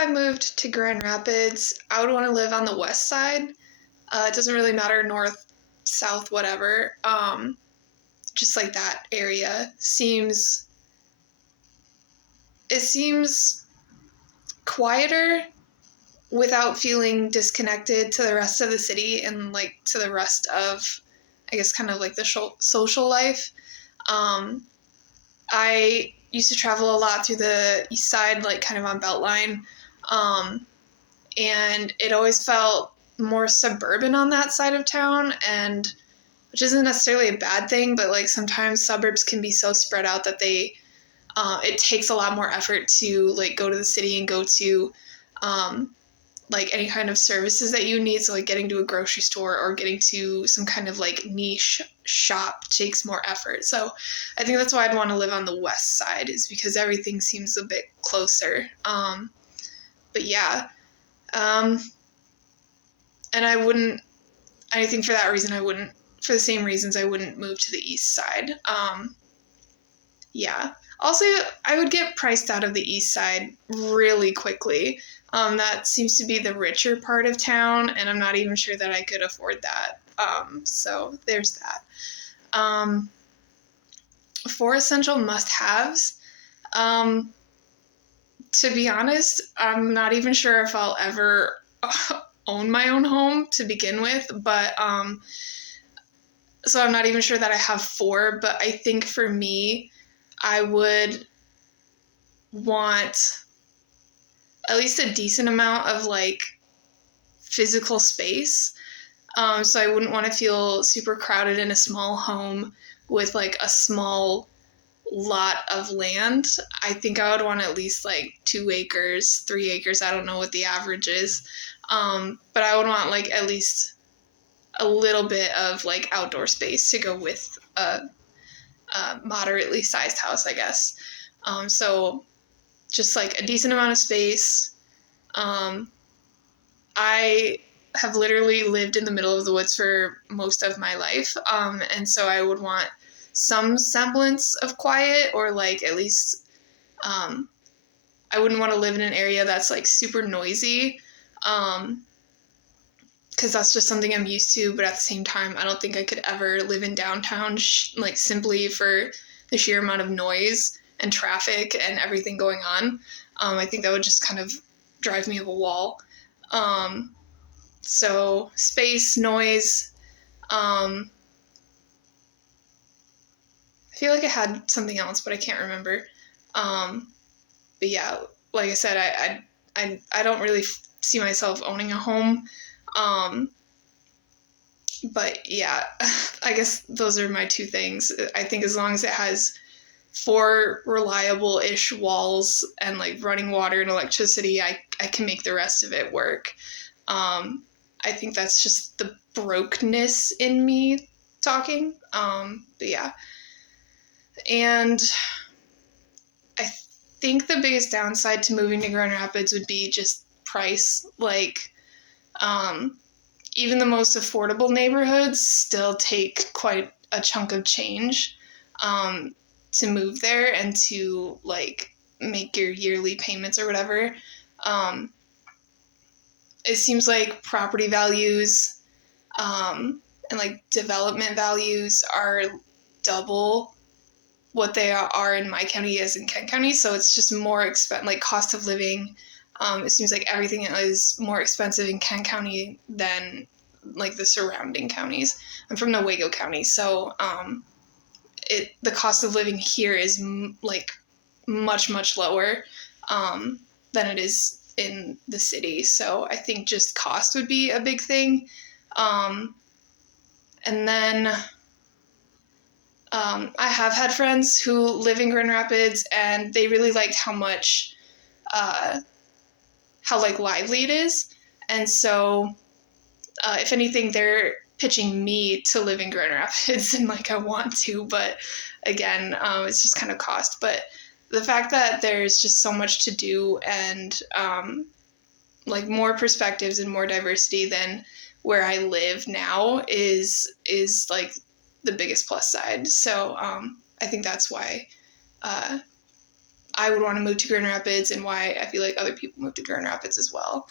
I moved to Grand Rapids, I would want to live on the west side. It doesn't really matter north, south, whatever. Just like that area seems quieter without feeling disconnected to the rest of the city and like to the rest of, I guess, kind of like the social life. I used to travel a lot through the east side, like kind of on Beltline, and it always felt more suburban on that side of town, and which isn't necessarily a bad thing, but like sometimes suburbs can be so spread out that it takes a lot more effort to like go to the city and go to like any kind of services that you need. So like getting to a grocery store or getting to some kind of like niche shop takes more effort. So I think that's why I'd want to live on the west side, is because everything seems a bit closer. But yeah. And I think for that reason, for the same reasons, I wouldn't move to the east side. Yeah. Also, I would get priced out of the east side really quickly. That seems to be the richer part of town, and I'm not even sure that I could afford that. So there's that. 4 essential must-haves. To be honest, I'm not even sure if I'll ever own my own home to begin with, but so I'm not even sure that I have 4, but I think for me, I would want at least a decent amount of like physical space. So I wouldn't want to feel super crowded in a small home with like a small lot of land. I think I would want at least like 2 acres, 3 acres. I don't know what the average is. But I would want like at least a little bit of like outdoor space to go with a moderately sized house, I guess. So just like a decent amount of space. I have literally lived in the middle of the woods for most of my life. And so I would want some semblance of quiet, or like at least, I wouldn't want to live in an area that's like super noisy. Because that's just something I'm used to, but at the same time, I don't think I could ever live in downtown, like simply for the sheer amount of noise and traffic and everything going on. I think that would just kind of drive me up a wall. So space, noise. I feel like I had something else, but I can't remember. But yeah, like I said, I don't really see myself owning a home. But yeah, I guess those are my 2 things. I think as long as it has 4 reliable-ish walls and like running water and electricity, I can make the rest of it work. I think that's just the brokenness in me talking. But yeah. And I think the biggest downside to moving to Grand Rapids would be just price. Like, even the most affordable neighborhoods still take quite a chunk of change to move there and to like make your yearly payments or whatever. It seems like property values and like development values are double what they are in my county as in Kent County. So it's just more like cost of living. It seems like everything is more expensive in Kent County than like the surrounding counties. I'm from Newaygo County, so the cost of living here is like much lower than it is in the city. So I think just cost would be a big thing. And then I have had friends who live in Grand Rapids, and they really liked how like lively it is. And so if anything, they're pitching me to live in Grand Rapids, and like I want to, but again, it's just kind of cost. But the fact that there's just so much to do and like more perspectives and more diversity than where I live now is like the biggest plus side. So I think that's why I would want to move to Grand Rapids and why I feel like other people move to Grand Rapids as well.